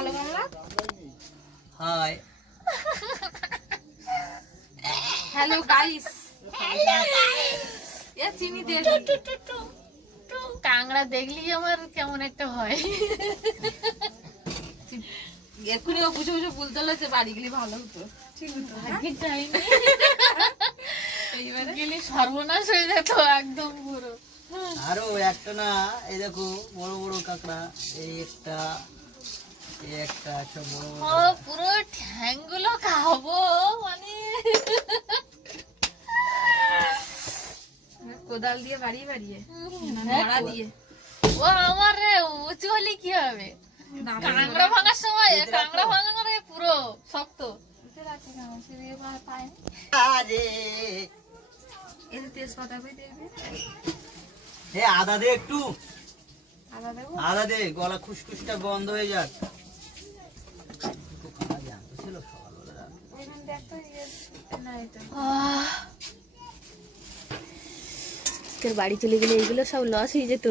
কালো কামড়া। Hi hello guys, এ চিনি দে। কাংড়া দেখলি আমার কেমন একটা হয়। এক্ষুনি ও বুঝে বুঝে বলতে হলো যে বাড়ি গেলে ভালো হতো। ঠিক হতো, ভাগ্যে যাইনি, এইবারে গেলে সর্বনাশ হয়ে যেত একদম পুরো। আরো একটা না, এই দেখো বড় বড় কাঁকড়া, এই একটা এই একটা একটা বড় বড় ও পুরো ঠ্যাংগুলো খাবো মানে। কোদাল দিয়ে বাড়িয়ে বাড়িয়ে হ্যাঁ, মারা দিয়ে। ও আমার রে উঁচু হলে কি হবে? কাংড়া ভাঙার সময় কাংড়া ভাঙা করে পুরো শক্ত। আরে এই তেজপাতা করে দেবে, হে আদা দে একটু, আদা দেবো। আদা দে, গলা খুশখুশটা বন্ধ হয়ে যাক। খুব খারাপ জানতো ছিল সকালবেলা। ওইখানে দেখ তো, না এটা তোর বাড়ি চলে গেলে এগুলো সব লস হয়ে যেত।